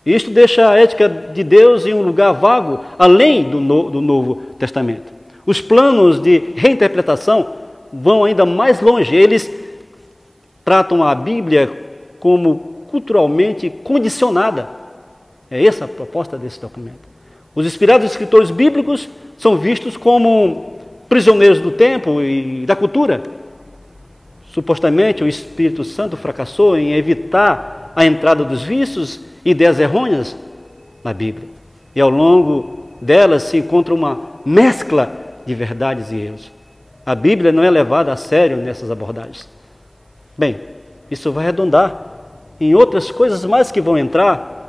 Isto deixa a ética de Deus em um lugar vago, além do Novo Testamento. Os planos de reinterpretação vão ainda mais longe. Eles tratam a Bíblia como culturalmente condicionada. É essa a proposta desse documento. Os inspirados escritores bíblicos são vistos como prisioneiros do tempo e da cultura. Supostamente, o Espírito Santo fracassou em evitar a entrada dos vícios e ideias errôneas na Bíblia. E ao longo delas se encontra uma mescla de verdades e erros. A Bíblia não é levada a sério nessas abordagens. Bem, isso vai redundar em outras coisas mais que vão entrar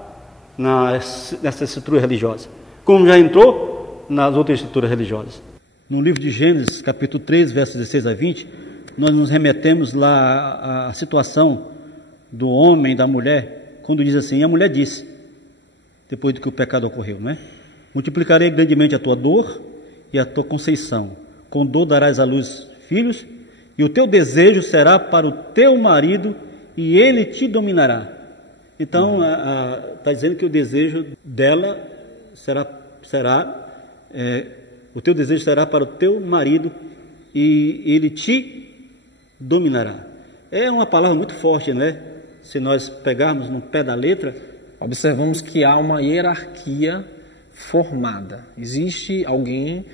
nessa estrutura religiosa, como já entrou nas outras estruturas religiosas. No livro de Gênesis, capítulo 3, versos 16 a 20, nós nos remetemos lá à situação do homem e da mulher, quando diz assim: e a mulher disse, depois do que o pecado ocorreu, né? Multiplicarei grandemente a tua dor e a tua conceição. Com dor darás à luz filhos, e o teu desejo será para o teu marido, e ele te dominará. Então, está dizendo que o desejo dela o teu desejo será para o teu marido, e ele te dominará. É uma palavra muito forte, né? Se nós pegarmos no pé da letra, observamos que há uma hierarquia formada. Existe alguém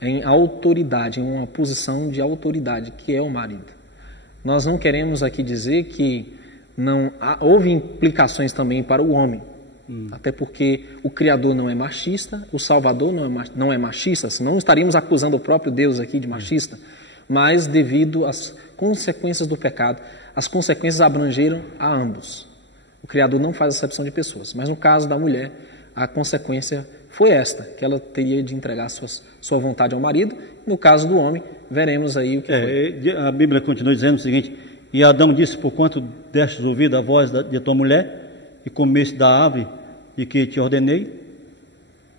em autoridade, em uma posição de autoridade, que é o marido. Nós não queremos aqui dizer que houve implicações também para o homem, até porque o Criador não é machista, o Salvador não é machista, senão estaríamos acusando o próprio Deus aqui de machista, mas devido às consequências do pecado, as consequências abrangeram a ambos. O Criador não faz acepção de pessoas, mas no caso da mulher, a consequência foi esta, que ela teria de entregar sua vontade ao marido. No caso do homem, veremos aí o que foi. A Bíblia continua dizendo o seguinte: e Adão disse, porquanto destes ouvido a voz de tua mulher, e comeste da árvore de que te ordenei,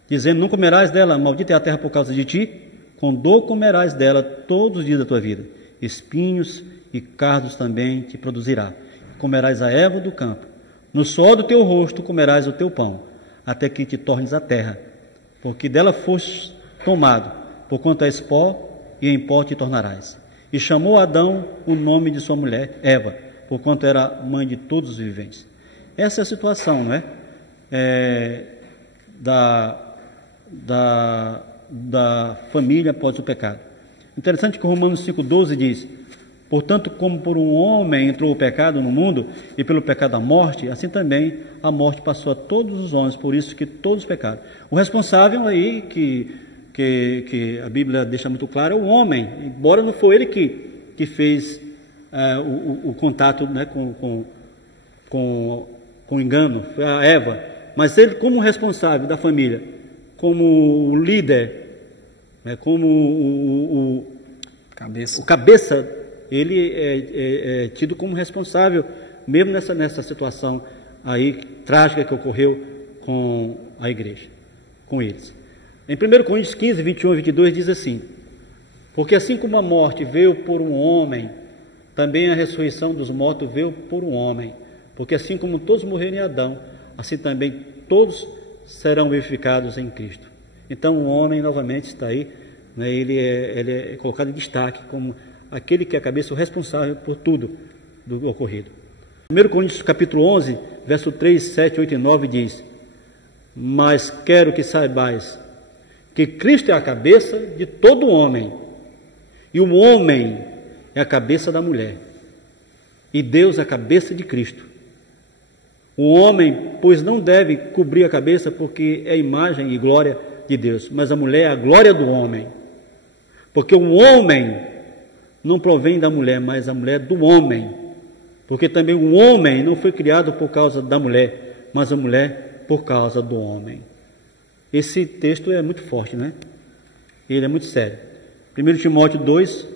dizendo, não comerás dela, maldita é a terra por causa de ti, com dor comerás dela todos os dias da tua vida, espinhos e cardos também te produzirá, comerás a erva do campo, no suor do teu rosto comerás o teu pão, até que te tornes a terra, porque dela foste tomado, porquanto és pó, e em pó te tornarás. E chamou Adão o nome de sua mulher, Eva, porquanto era mãe de todos os viventes. Essa é a situação, não é? Da família após o pecado. Interessante que Romanos 5,12 diz, portanto, como por um homem entrou o pecado no mundo, e pelo pecado a morte, assim também a morte passou a todos os homens, por isso que todos pecaram. O responsável aí, que a Bíblia deixa muito claro, é o homem, embora não foi ele que fez o contato, né, com engano, foi a Eva, mas ele como responsável da família, como o líder, né, como o cabeça, ele é tido como responsável, mesmo nessa situação aí trágica que ocorreu com a igreja, com eles. Em 1 Coríntios 15, 21 e 22 diz assim, porque assim como a morte veio por um homem, também a ressurreição dos mortos veio por um homem, porque assim como todos morreram em Adão, assim também todos serão vivificados em Cristo. Então o homem novamente está aí, né, ele é colocado em destaque como aquele que é a cabeça, o responsável por tudo do ocorrido. 1 Coríntios capítulo 11, verso 3, 7, 8 e 9 diz, mas quero que saibais que Cristo é a cabeça de todo homem, e o homem é a cabeça da mulher, e Deus é a cabeça de Cristo. O homem, pois, não deve cobrir a cabeça, porque é a imagem e glória de Deus, mas a mulher é a glória do homem, porque o homem não provém da mulher, mas a mulher do homem, porque também o homem não foi criado por causa da mulher, mas a mulher por causa do homem. Esse texto é muito forte, né? Ele é muito sério. 1 Timóteo 2,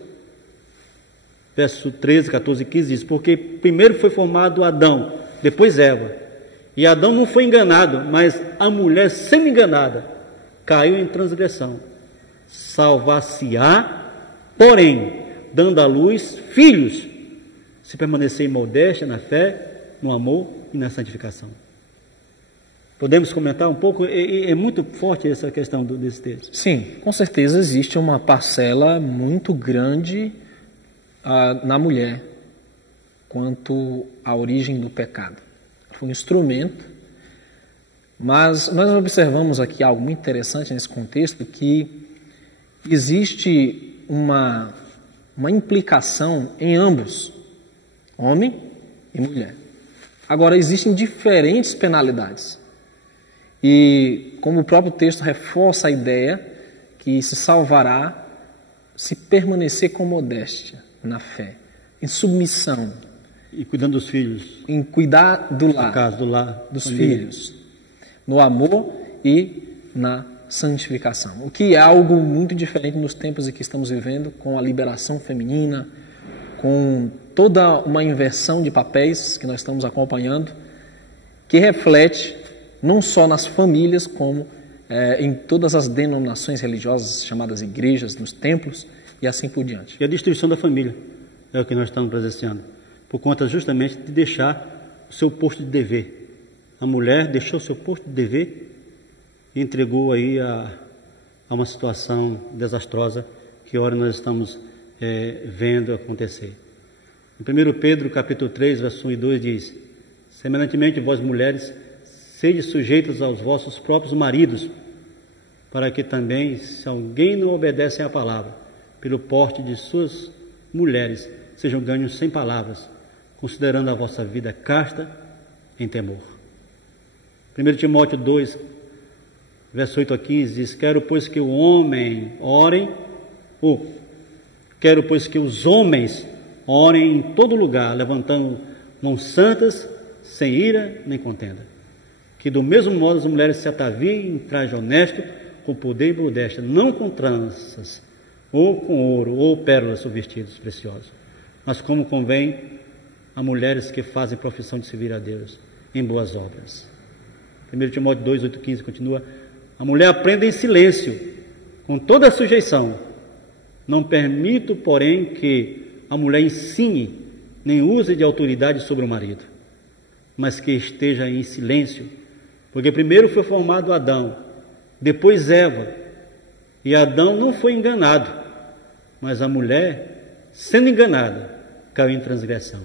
verso 13, 14 e 15 diz, porque primeiro foi formado Adão, depois Eva, e Adão não foi enganado, mas a mulher semi-enganada caiu em transgressão. Salvar-se-á, porém, dando à luz filhos, se permanecer em modéstia na fé, no amor e na santificação. Podemos comentar um pouco? É muito forte essa questão desse texto. Sim, com certeza existe uma parcela muito grande na mulher quanto à origem do pecado. Foi um instrumento, mas nós observamos aqui algo muito interessante nesse contexto, que existe uma implicação em ambos, homem e mulher. Agora, existem diferentes penalidades. E como o próprio texto reforça a ideia que se salvará se permanecer com modéstia na fé, em submissão. E cuidando dos filhos. Em cuidar do lar, no caso do lar, dos família. filhos, no amor e na santificação. O que é algo muito diferente nos tempos em que estamos vivendo, com a liberação feminina, com toda uma inversão de papéis que nós estamos acompanhando, que reflete não só nas famílias, como em todas as denominações religiosas, chamadas igrejas, nos templos e assim por diante. E a destruição da família é o que nós estamos presenciando, por conta justamente de deixar o seu posto de dever. A mulher deixou o seu posto de dever e entregou aí a uma situação desastrosa que ora nós estamos vendo acontecer. Em 1 Pedro capítulo 3, verso 1 e 2 diz: semelhantemente vós mulheres, sede sujeitos aos vossos próprios maridos, para que também, se alguém não obedece à palavra, pelo porte de suas mulheres, sejam ganhos sem palavras, considerando a vossa vida casta em temor. 1 Timóteo 2, verso 8 a 15 diz: quero, pois, que o homem orem, quero, pois, que os homens orem em todo lugar, levantando mãos santas, sem ira nem contenda. Que do mesmo modo as mulheres se ataviem em traje honesto, com poder e modéstia, não com tranças, ou com ouro, ou pérolas ou vestidos preciosos, mas como convém a mulheres que fazem profissão de servir a Deus em boas obras. 1 Timóteo 2, 8, 15 continua: a mulher aprenda em silêncio, com toda a sujeição. Não permito, porém, que a mulher ensine, nem use de autoridade sobre o marido, mas que esteja em silêncio, porque primeiro foi formado Adão, depois Eva, e Adão não foi enganado, mas a mulher, sendo enganada, caiu em transgressão.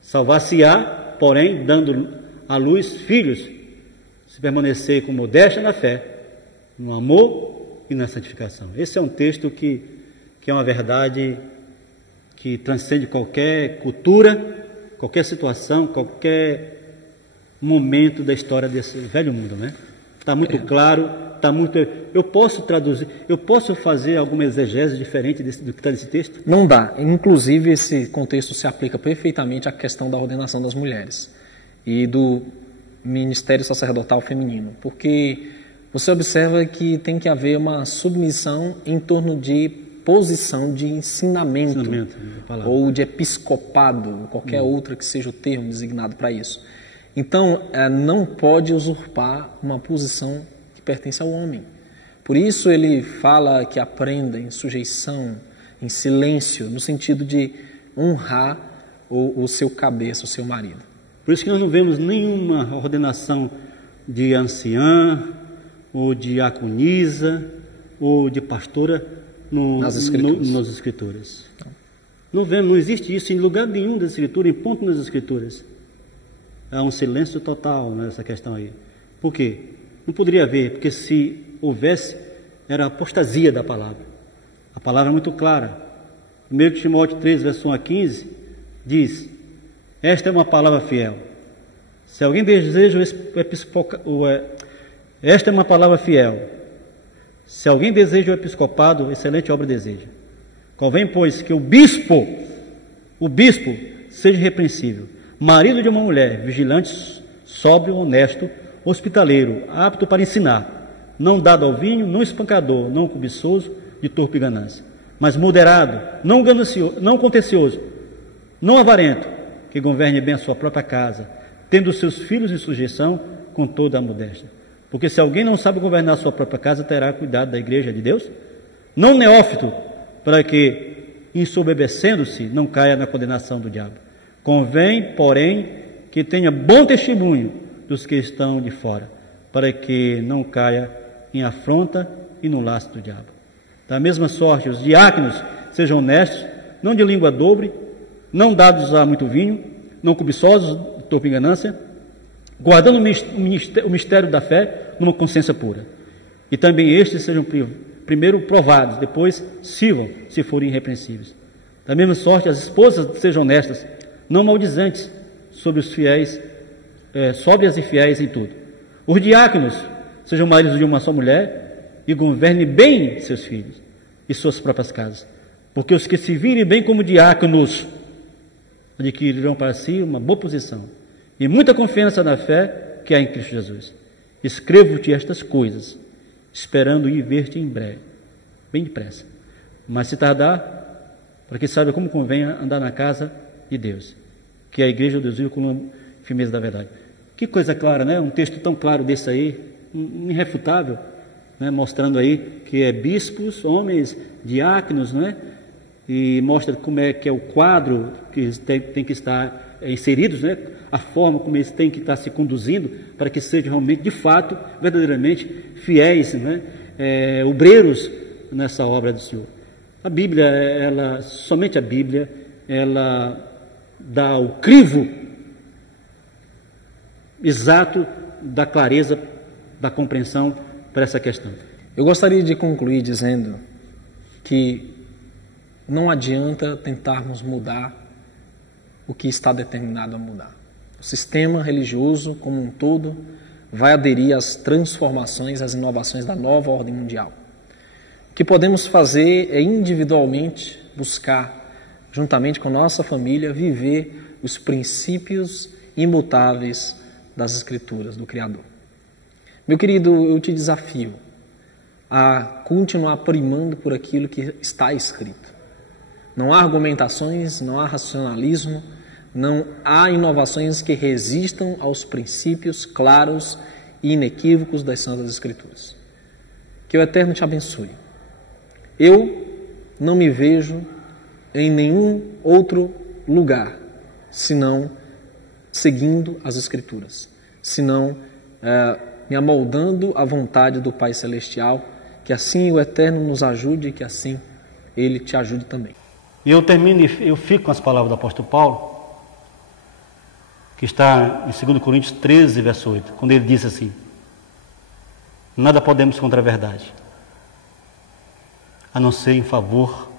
Salvar-se-á, porém, dando à luz filhos, se permanecer com modéstia na fé, no amor e na santificação. Esse é um texto que é uma verdade que transcende qualquer cultura, qualquer situação, qualquer momento da história desse velho mundo, né? Está muito claro, está muito... Eu posso traduzir, eu posso fazer alguma exegese diferente do que está nesse texto? Não dá. Inclusive, esse contexto se aplica perfeitamente à questão da ordenação das mulheres e do ministério sacerdotal feminino, porque você observa que tem que haver uma submissão em torno de posição de ensinamento ou de episcopado, qualquer outra que seja o termo designado para isso. Então, não pode usurpar uma posição que pertence ao homem. Por isso ele fala que aprenda em sujeição, em silêncio, no sentido de honrar o seu cabeça, o seu marido. Por isso que nós não vemos nenhuma ordenação de anciã, ou de diaconisa, ou de pastora nas Escrituras. Não vemos, não existe isso em lugar nenhum das Escrituras, em ponto nas Escrituras. Há um silêncio total nessa questão aí. Por quê? Não poderia haver, porque se houvesse, era apostasia da palavra. A palavra é muito clara. 1 Timóteo 3, verso 1 a 15, diz: esta é uma palavra fiel. Se alguém deseja esta é uma palavra fiel. Se alguém deseja o episcopado, excelente obra deseja. Convém, pois, que o bispo seja irrepreensível, marido de uma mulher, vigilante, sóbrio, honesto, hospitaleiro, apto para ensinar, não dado ao vinho, não espancador, não cobiçoso, de torpe ganância, mas moderado, não ganancioso, não contencioso, não avarento, que governe bem a sua própria casa, tendo os seus filhos em sujeição com toda a modéstia. Porque se alguém não sabe governar a sua própria casa, terá cuidado da igreja de Deus, não neófito, para que, ensoberbecendo-se, não caia na condenação do diabo. Convém, porém, que tenha bom testemunho dos que estão de fora, para que não caia em afronta e no laço do diabo. Da mesma sorte, os diáconos sejam honestos, não de língua dobre, não dados a muito vinho, não cobiçosos de torpe ganância, guardando o mistério da fé numa consciência pura. E também estes sejam primeiro provados, depois sirvam, se forem irrepreensíveis. Da mesma sorte, as esposas sejam honestas, não maldizentes sobre os fiéis, sóbrias e fiéis em tudo. Os diáconos sejam maridos de uma só mulher e governem bem seus filhos e suas próprias casas, porque os que se virem bem como diáconos adquirirão para si uma boa posição e muita confiança na fé que há em Cristo Jesus. Escrevo-te estas coisas, esperando ir ver-te em breve, bem depressa. Mas se tardar, para que saiba como convém andar na casa de Deus, que é a igreja de Deus vive com a firmeza da verdade. Que coisa clara, né? Um texto tão claro desse aí, irrefutável, né? Mostrando aí que é bispos, homens, diáconos, não é? E mostra como é que é o quadro que tem que estar inseridos, né? A forma como eles têm que estar se conduzindo para que sejam realmente, de fato, verdadeiramente fiéis, né? Obreiros nessa obra do Senhor. A Bíblia, somente a Bíblia, ela dá o crivo exato da clareza, da compreensão para essa questão. Eu gostaria de concluir dizendo que não adianta tentarmos mudar o que está determinado a mudar. O sistema religioso como um todo vai aderir às transformações, às inovações da nova ordem mundial. O que podemos fazer é individualmente buscar, juntamente com nossa família, viver os princípios imutáveis das Escrituras, do Criador. Meu querido, eu te desafio a continuar primando por aquilo que está escrito. Não há argumentações, não há racionalismo, não há inovações que resistam aos princípios claros e inequívocos das Santas Escrituras. Que o Eterno te abençoe. Eu não me vejo em nenhum outro lugar, senão seguindo as Escrituras, senão me amoldando à vontade do Pai Celestial, que assim o Eterno nos ajude e que assim Ele te ajude também. E eu fico com as palavras do apóstolo Paulo, que está em 2 Coríntios 13, verso 8, quando ele diz assim: nada podemos contra a verdade, a não ser em favor